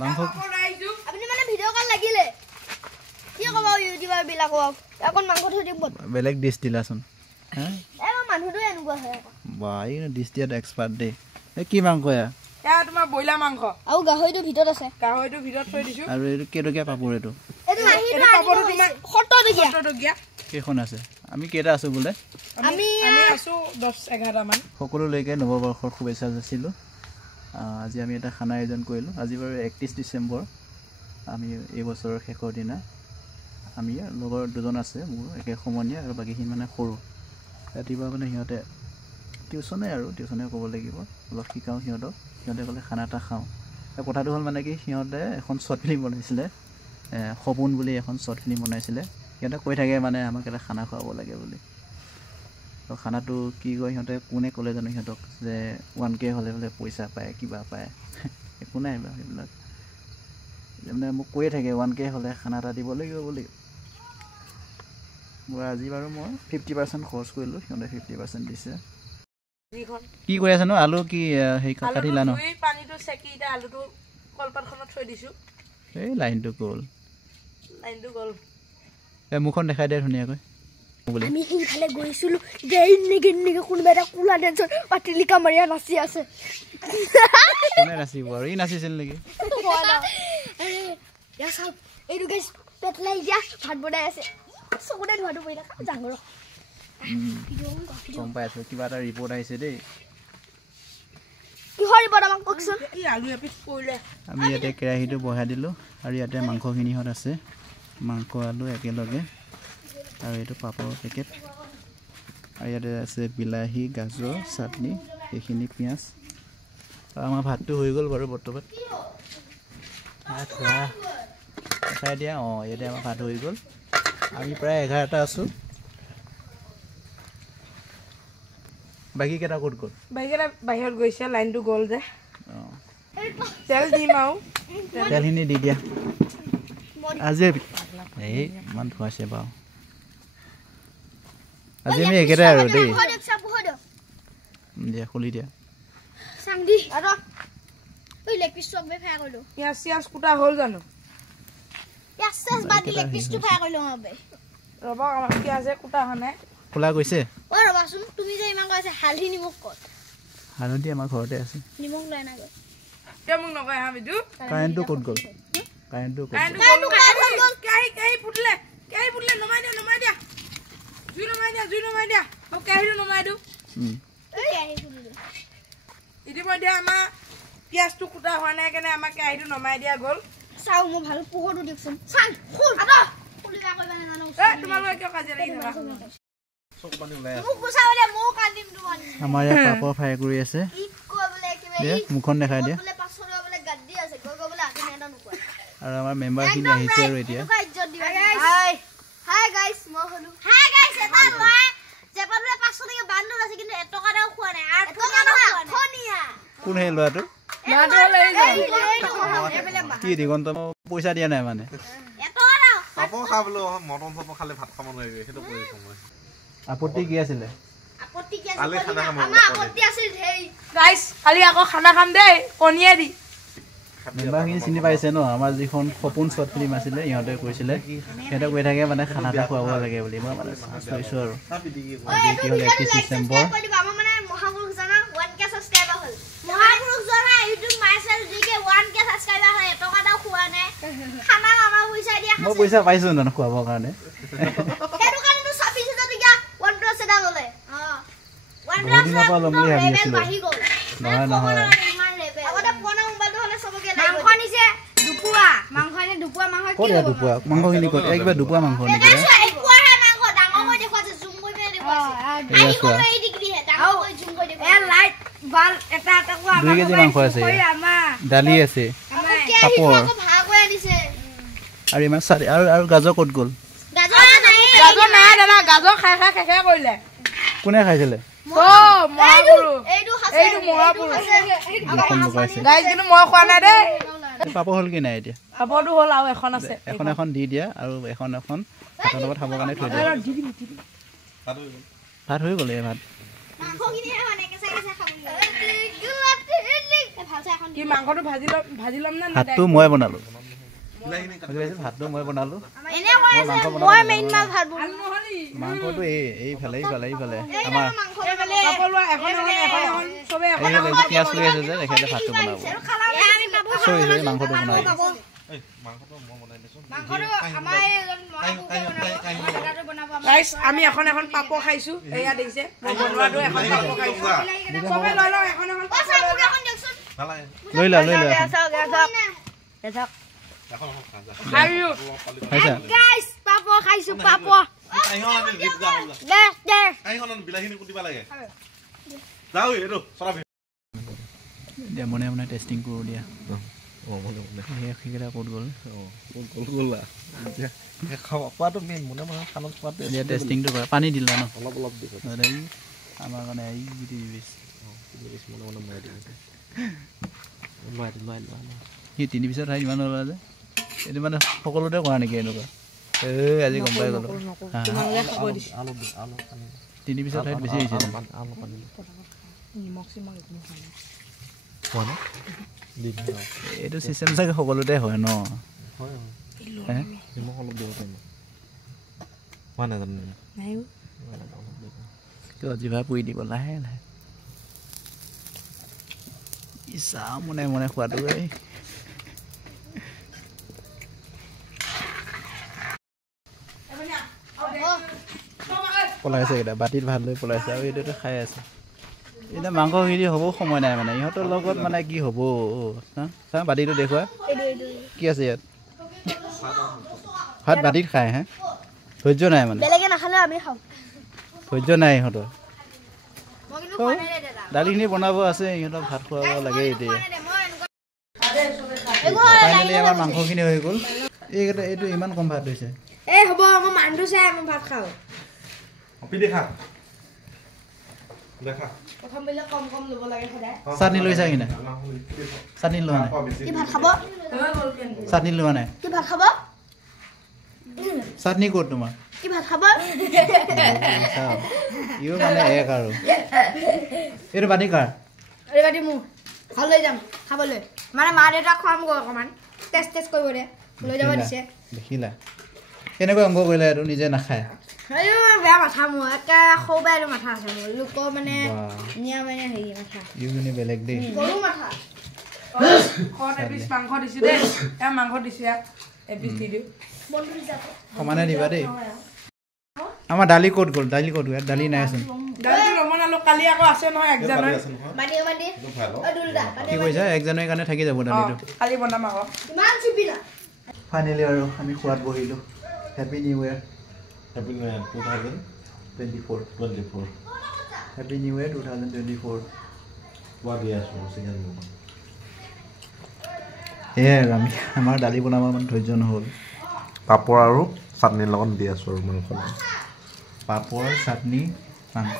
মাংস আপুনি মানে ভিডিও কল লাগিলে কি কব ইউটিউবার বিলাকক এখন মাংস থৈ দিব বেলেগ ডিশ দিলাচোন হ্যাঁ মানুহটো এনেকুৱা হয় বা এই ডিশ দিয়াত এক্সপাৰ্ট দে এই কি মাংস এয়া তোমাৰ বইলাৰ মাংস আৰু গাহৰিটো ভিতৰত আছে গাহৰিটো ভিতৰত থৈ দিছো আৰু এইটো কেটকীয়া পাপৰ এইটো এইটো পাপৰটো তোমাৰ 70 টকীয়া কেইখন আছে আমি কেইটা আছো বোলে আমি আছো 10-11 মান সকলোলৈকে নৱবৰ্ষৰ শুভেচ্ছা যাচিলোঁ আজি আমি এটা খানা আয়োজন কৰিলোঁ আজি বাৰু 31 ডিচেম্বৰ আমি এই বছৰৰ শেষৰ দিনা আমি লগৰ দুজন আছে মোৰ একে সমনীয়া আৰু বাকীখিনি মানে সৰু ৰাতিপুৱা মানে সিহঁতে টিউচনে ক'ব লাগিব অলপ শিকাওঁ সিহঁতে ক'লে খানা এটা খাওঁ কথাটো হ'ল মানে কি সিহঁতে এখন শ্বৰ্ট ফিল্ম বনাইছিলে সপোন বুলি এখন শ্বৰ্ট ফিল্ম বনাইছিলে সিহঁতে কৈ থাকে মানে আমাক এটা খানা খুৱাব লাগে বুলি তো খানাটো কি কয় সিহঁতে কোনে ক'লে জানো সিহঁতক যে 1K হ'লে পইচা পায় কিবা পায় একো নাই বাৰু সেইবিলাক মানে মোক কৈয়ে থাকে 1K হ'লে খানা এটা দিব লাগিব বুলি মই আজি বাৰু মই 50% খৰচ কৰিলোঁ সিহঁতে 50% দিছে কি কৰি আছে নো আলু কি সেই কাটিলা ন পানীটো চেকি এটা আলুটো কলপাতখনত থৈ দিছো এই লাইনটো গ'ল মুখখন দেখাই দিয়া ধুনীয়াকৈ আমি সেইফালে গৈছিলো নেকি কোনোবা এটা কোলা ডেন্সৰ পাতিলিকা মাৰিয়া নাচি আছে কোনে নাচিব আৰু ই নাচিছিল নেকি এইটো গাইছ পেটলাই দিয়া ভাত বনাই আছে চকুতে ধোৱাটো পৰিলা ডাঙৰ গম পাই আছো কিবা এটা ৰিপৰ্ট আহিছে দেই কিহৰ ৰিপৰ্ট আমাক কওকচোন এই আলু এপিচ পৰিলে আমি ইয়াতে কেৰাহীটো বহাই দিলোঁ আৰু ইয়াতে মাংসখিনিহঁত আছে মাংস আলু একেলগে আৰু এইটো পাপৰৰ পেকেট আৰু ইয়াতে আছে বিলাহী গাজৰ চাটনি এইখিনি পিঁয়াজ আৰু আমাৰ ভাতটো হৈ গ'ল বাৰু বৰ্তমান খাই দিয়া ইয়াতে আমাৰ ভাত হৈ গ'ল আমি প্ৰায় 11টা আছোঁ বাকী কেইটা ক'ত গ'ল বাহিৰত গৈছে লাইনটো গ'ল যে তেল দিম আৰু তেলখিনি দি দিয়া আজি এই ইমান ধুৱাইছে বাৰু আজি আমি একেটাই আৰু দেই দিয়া খুলি দিয়া পিঁয়াজ কুটা হ'ল জানো ৰ'ব আমাৰ পিঁয়াজে কুটা হোৱা নাই খোলা গৈছে ৰবাচোন তুমি যে ইমান কৈছে হালধি নিমখ ক'ত হালধি আমাৰ ঘৰতে আছে নিমখ লৈ না গৈ মোক নকয় হা বিদু কাৰেণ্টটো ক'ত গ'ল কাৰেণ্টটো কেহি ফুটিলে নমাই দিয়া জুই নমাই দিয়া আৰু কেহিটো নমাই দিওঁ ইতিমধ্যে আমাৰ পিঁয়াজটো কুটা হোৱা নাই কাৰণে আমাৰ কেহিটো নমাই দিয়া গ'ল চাও মই ভাল পোহৰটো দিয়কচোন তোমালোকে কিয় কাজিয়া লাগি থাকা আমাৰ ইয়াত পাপৰ ফ্ৰাই কৰি আছে মুখখন দেখাই দিয়া আৰু আমাৰ মেম্বাৰখিনি আহিছে আৰু এতিয়া কোন সেই ল'ৰাটো কি দিগন্ত পইচা দিয়া নাই মানে আপত্তি কি আছিলে কালি আকৌ খানা খাম দেই কণীয়ে দি মেম্বাৰখিনি চিনি পাইছে ন আমাৰ যিখন সপোন শ্বৰ্ট ফিল্ম আছিলে ইহঁতে কৈছিলে সিহঁতে কৈ থাকে মানে খানা এটা খুৱাব লাগে বুলি মই মানে কৈছোঁ আৰু আজি কি হ'ল 31 ডিচেম্বৰ মই পইচা পাইছোঁ জানো খুৱাবৰ কাৰণে বহুত দিনৰ পৰা ল'ম বুলি ভাবি আছিলোঁ নহয় ক'ত ইয়াত দুপোৱা মাংসখিনি ক'ত কিবা দুপোৱা মাংস নেকি দুই কেজি মাংস আছে দালি আছে পাপৰ আৰু ইমান চাৰি আৰু গাজৰ ক'ত গ'ল গাজৰ খাই শেষে কৰিলে কোনে খাইছিলে পাপৰ হ'ল কি নাই এতিয়া পাপৰটো হ'ল আৰু এখন আছে এখন দি দিয়া আৰু এখন ভাতৰ লগত খাবৰ কাৰণে থৈ দিয়া ভাত হৈ গ'ল এই ভাত কি মাংসটো ভাজি ল'ম না ভাতটো মই বনালোঁ ভাতটো মই বনালোঁ মই মেইন মাছ ভাত ভাল নহলি মাংসটো এইফালে আমাৰ সকলোৱা এখন চবে এইফালে পিঁয়াজ লৈ আছে যে তেখেতে ভাতটো বনাব চৰি মাংসটো বনাব গাইস আমি এখন পাপো খাইছো এয়া দেখিছে মই বনোৱাটো এখন পাপো খাইছো চবে লৈ লও এখন লৈ লোৱা খাইছো খাইছা গাইস পাপো খাইছো পাপো দে বিলাহীনি কুটিবা লাগে যাও এটো সৰা দিয়া মনে টেষ্টিং কৰোঁ দিয়া সেইকেইটা ক'ত গ'ল গ'লা খোৱাটো মেইন মনে খানাত খোৱাটো এতিয়া টেষ্টিংটো কৰা পানী দিলা ন অলপ দিব আমাৰ কাৰণে এই সি 3 পিছত খাই ইমান ওলা যে এইটো মানে সকলোতে কৰা নেকি এনেকুৱা আজি গম পাই গ'লো 3 পিছত খাই বেছি হৈছে এইটো চিষ্টেম চাগে সকলোতে হয় ন কিয় জিভা পুৰি দিব লাহে ইচ্ছা মনে খোৱাটো পলাইছে এইকেইটা বাতিত ভাত লৈ পলাইছে আৰু এইটোতো খাই আছে এতিয়া মাংসখিনি হ'ব সময় নাই মানে ইহঁতৰ লগত মানে কি হ'ব চা বাতিটো দেখুৱা কি আছে ইয়াত ভাত বাতিত খায় হে ধৈৰ্য নাই মানে বেলেগে নাখালেও আমি খাওঁ ধৈৰ্য নাই ইহঁতৰ দালিখিনি বনাব আছে ইহঁতক ভাত খুৱাব লাগে এতিয়া ফাইনেলি আমাৰ মাংসখিনি হৈ গ'ল এইটো ইমান কম ভাত হৈছে এই হ'ব মই মানটো চাই আমি ভাত খাওঁ দেখা প্ৰথম বেলে কম ল'ব লাগে সদায় চাটনি লৈছা কি নাই চাটনি লোৱা নাই কি ভাত খাব চাটনি লোৱা নাই কি ভাত খাব চাটনি ক'ত তোমাৰ কি ভাত খাব ইও মানে এক আৰু এইটো বাতি কাৰ এই বাটি মোৰ ভাল লৈ যাম খাবলৈ মানে মা দেউতাক খুৱাম গৈ অকণমান টেষ্ট কৰিব দে লৈ যাব দিছে দেখিলা কেনেকৈ অংক কৰিলে এইটো নিজে নাখায় এই বেয়া মাথা মোৰ একে সৌ বেয়া মাথা আছে মোৰ লোকৰ মানে নিয়া মানে হেৰি মাথা ইও কিন্তু বেলেগ দেই গৰু মাথা এপিচ মাংস দিছো দেই এয়া মাংস দিছো এপিচ দি দিওঁ বন্ধু হিচাপে সমানে দিবা দেই আমাৰ দালি ক'ত গ'ল দালি নাইচোন দালিটো নবনালো কালি আকৌ আছে নহয় 1 জানুৱাৰী বাটি অ দুলদা কি কৈছা 1 জানুৱাৰীৰ কাৰণে থাকি যাব দালিটো কালি বনাম আকৌ ইমান চিপিলা ফাইনেলি আৰু আমি খোৱাত বহিলোঁ happy new year happy new year 2024 happy new year 2024 কোৱা দি আছো সেকেন্ড মোক সেয়াই আৰু আমি আমাৰ দালি বনাব মানে ধৈৰ্য নহ'ল পাপৰ আৰু চাটনিৰ লগত দি আছো আৰু মাংস পাপৰ চাটনি মাংস